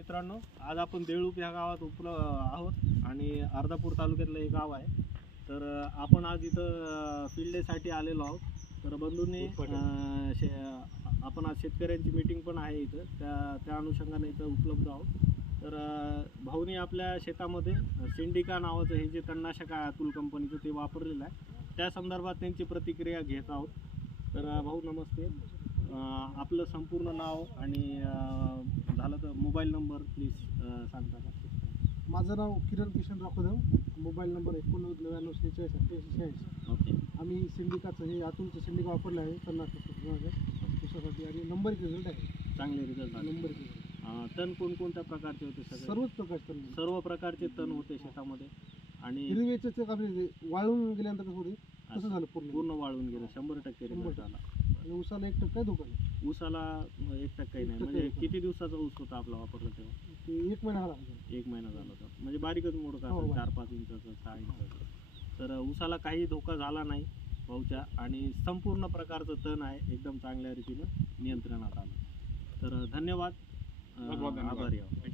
मित्रांनो आज आपण देळूप ह्या गावात उपल आहोत आणि अर्धापूर तालुक्यातलं हे गाव आहे. तर आपण आज इथं फील्ड डेसाठी आलेलो आहोत. तर बंधूंनी शे आपण आज शेतकऱ्यांची मीटिंग पण आहे इथं. त्या त्या अनुषंगाने इथं उपलब्ध आहोत. तर भाऊनी आपल्या शेतामध्ये सिंडिका नावाचं हे जे तणनाशक आहे अतुल कंपनीचं ते वापरलेलं आहे. त्या संदर्भात त्यांची प्रतिक्रिया घेत आहोत. तर भाऊ नमस्ते. आपलं संपूर्ण नाव आणि मोबाईल नंबर प्लीज सांगता का? माझं नाव किरण किशन राखोदेव. मोबाईल नंबर एकोणनव्वद नव्याण्णव शेहेचाळीस अठ्ठ्याऐंशी शहाऐंशी. ओके. आम्ही सिंडिकाचं हे अतुलचं सिंडिका वापरलं आहे पन्नास ऊसासाठी आणि नंबर एक रिझल्ट आहे. चांगले रिझल्ट आले. नंबर एक result. अं, तण कोणकोणत्या प्रकारचे होते सगळे? सर्वच प्रकारचे तण. सर्व प्रकारचे तण होते शेतामध्ये. आणि हिरवेचे ते आपले जे वाळून गेल्यानंतर कसं होते? तसं झालं पूर्ण? पूर्ण वाळून गेलं शंभर टक्के शंभर आला. आणि ऊसाला एक टक्का धोका नाही. ऊसाला एक टक्काही नाही. म्हणजे टक्काही किती दिवसाचा ऊस होता आपला वापरला तेव्हा? ते एक महिना झाला. एक महिना झाला होता. म्हणजे बारीकच मोडका हो, असेल? बारीक. चार पाच इंचाचा सहा इंचाचा. तर ऊसाला काही धोका झाला नाही भाऊच्या. आणि संपूर्ण प्रकारचं तण आहे एकदम चांगल्या रीतीनं नियंत्रणात आलं. तर धन्यवाद. अं, धन्यवाद. आभारी आहोत.